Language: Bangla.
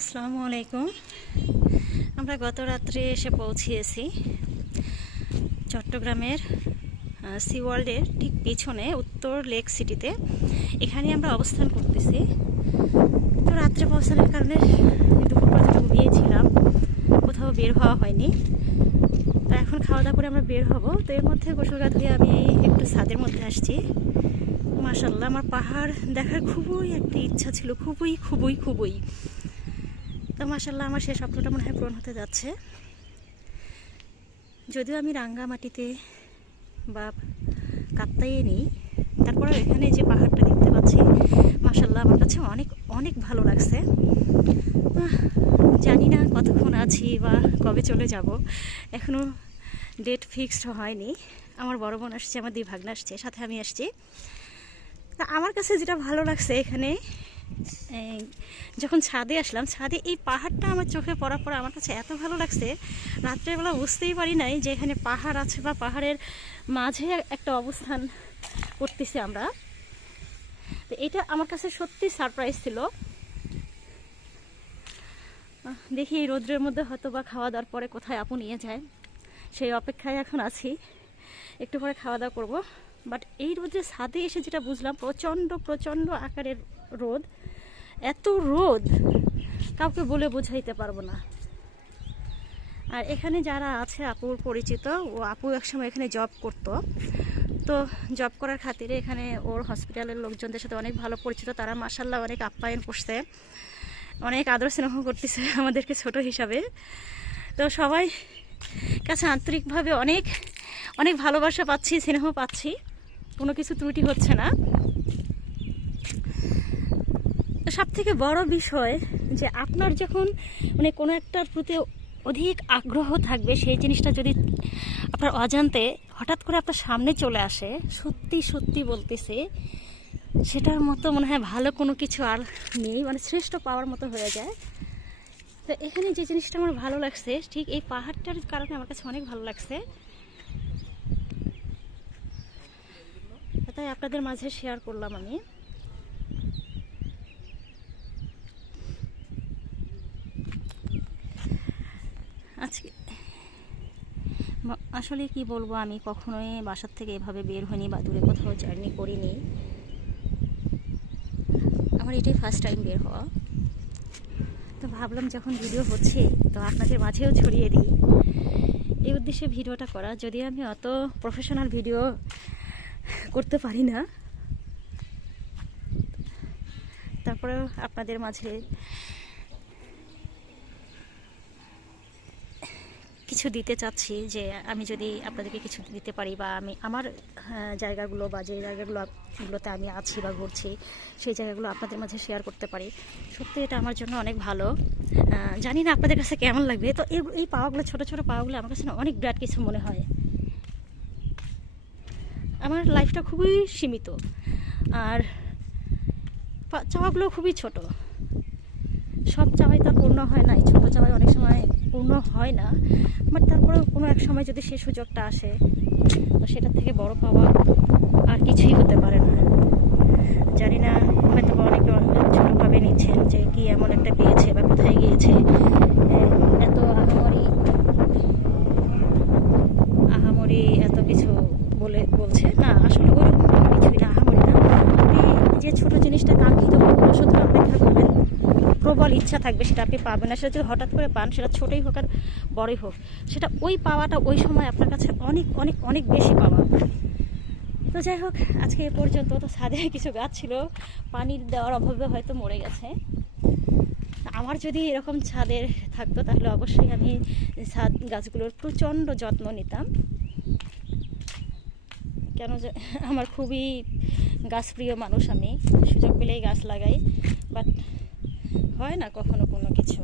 আসসালামু আলাইকুম। আমরা গত রাত্রে এসে পৌঁছিয়েছি চট্টগ্রামের সি ওয়ার্ল্ডের ঠিক পিছনে উত্তর লেক সিটিতে। এখানে আমরা অবস্থান করতেছি। তো রাত্রে পৌঁছানোর কারণে দুপুর পর্যন্ত ঘুমিয়েছিলাম, কোথাও বের হওয়া হয়নি। তো এখন খাওয়া দাওয়া করে আমরা বের হব। তো এর মধ্যে গোসল গা ধুয়ে আমি একটু ছাদের মধ্যে আসছি। মাশাআল্লাহ, আমার পাহাড় দেখার খুবই একটা ইচ্ছা ছিল, খুবই। তো মাশাআল্লাহ, আমার সেই স্বপ্নটা মনে হয় পূরণ হতে যাচ্ছে। যদিও আমি রাঙ্গামাটিতে বা কাপ্তাইয়ে নেই, তারপরে এখানে যে পাহাড়টা দেখতে পাচ্ছি, মাশাআল্লাহ আমার কাছে অনেক ভালো লাগছে। জানি না কতক্ষণ আছি বা কবে চলে যাব, এখনও ডেট ফিক্সড হয়নি। আমার বড় বোন আসছে, আমার দুই ভাগ্না আসছে, সাথে আমি আসছি। তা আমার কাছে যেটা ভালো লাগছে, এখানে যখন ছাদে আসলাম, ছাদে এই পাহাড়টা আমার চোখে পড়ার পর আমার কাছে এত ভালো লাগছে, রাত্রেবেলা বুঝতেই পারি নাই যে এখানে পাহাড় আছে বা পাহাড়ের মাঝে একটা অবস্থান করতেছি আমরা। তো এটা আমার কাছে সত্যি সারপ্রাইজ ছিল। দেখি এই রোদ্রের মধ্যে হয়তো বা খাওয়া দাওয়ার পরে কোথায় আপু নিয়ে যায়, সেই অপেক্ষায় এখন আছি। একটু পরে খাওয়া দাওয়া করবো। বাট এই রোদে ছাদে এসে যেটা বুঝলাম, প্রচণ্ড আকারের রোদ। এত রোদ কাউকে বলে বোঝাইতে পারবো না। আর এখানে যারা আছে আপুর পরিচিত, ও আপু একসময় এখানে জব করতো। তো জব করার খাতিরে এখানে ওর হসপিটালের লোকজনদের সাথে অনেক ভালো পরিচিত। তারা মাশাআল্লাহ অনেক আপ্যায়ন করছে, অনেক আদর স্নেহ করতেছে আমাদেরকে ছোট হিসাবে। তো সবাই কাছে আন্তরিকভাবে অনেক ভালোবাসা পাচ্ছি, স্নেহ পাচ্ছি, কোনো কিছু ত্রুটি হচ্ছে না। সব থেকে বড় বিষয় যে আপনার যখন কোনো একটার প্রতি অধিক আগ্রহ থাকবে, সেই জিনিসটা যদি আপনার অজান্তে হঠাৎ করে আপনার সামনে চলে আসে, সত্যি বলতেছে, সেটার মতো মনে হয় ভালো কোনো কিছু আর নেই, শ্রেষ্ঠ পাওয়ার মতো হয়ে যায়। তো এখানে যে জিনিসটা আমার ভালো লাগছে, ঠিক এই পাহাড়টার কারণে আমার কাছে অনেক ভালো লাগছে, তাই আপনাদের মাঝে শেয়ার করলাম আমি। আজকে আসলে কি বলবো, আমি কখনোই বাসার থেকে এভাবে বের হইনি বা দূরে কোথাও জার্নি করিনি। আমার এটাই ফার্স্ট টাইম বের হওয়া। তো ভাবলাম যখন ভিডিও হচ্ছে, তো আপনাদের মাঝেও ছড়িয়ে দিই, এই উদ্দেশ্যে ভিডিওটা করা। যদিও আমি অত প্রফেশনাল ভিডিও করতে পারি না, তারপরেও আপনাদের মাঝে কিছু দিতে চাচ্ছি। যে আমি যদি আপনাদেরকে কিছু দিতে পারি, বা আমি আমার জায়গাগুলো বা যে জায়গাগুলোতে আমি আছি বা ঘুরছি, সেই জায়গাগুলো আপনাদের মাঝে শেয়ার করতে পারি, সত্যি এটা আমার জন্য অনেক ভালো। জানি না আপনাদের কাছে কেমন লাগবে। তো এই পাওয়াগুলো, ছোটো পাওয়াগুলো আমার কাছে অনেক বিরাট কিছু মনে হয়। আমার লাইফটা খুবই সীমিত, আর চাওয়াগুলো খুবই ছোট। সব চাওয়াই তো পূর্ণ হয় না, ছোট চাওয়াই অনেক সময় পূর্ণ হয় না। বাট তারপরেও কোনো এক সময় যদি সেই সুযোগটা আসে, তো সেটার থেকে বড় পাওয়া আর কিছুই হতে পারে না। জানি না, হয়তো অনেকে ছোটোভাবে নিচ্ছেন যে কি এমন একটা পেয়েছে বা কোথায় গিয়েছে, এত আহামরি এত কিছু বলছে না। আসলে ওইরকম কিছুই না, আহামরি না। আপনি যে ছোট জিনিসটা কাঙ্ক্ষিত করবেন, শুধু অপেক্ষা করবেন, প্রবল ইচ্ছা থাকবে, সেটা আপনি পাবেন না। সেটা যদি হঠাৎ করে পান, সেটা ছোটোই হোক আর বড়ই হোক, সেটা ওই পাওয়াটা ওই সময় আপনার কাছে অনেক বেশি পাওয়া। তো যাই হোক, আজকে এ পর্যন্ত। তো ছাদে কিছু গাছ ছিল, পানির দেওয়ার অভাবে হয়তো মরে গেছে। আমার যদি এরকম ছাদের থাকতো, তাহলে অবশ্যই আমি ছাদ গাছগুলোর প্রচণ্ড যত্ন নিতাম। কেন যে আমার খুবই গাছপ্রিয় মানুষ, আমি সুযোগ পেলেই গাছ লাগাই। বাট হয় না কখনো কোনো কিছু।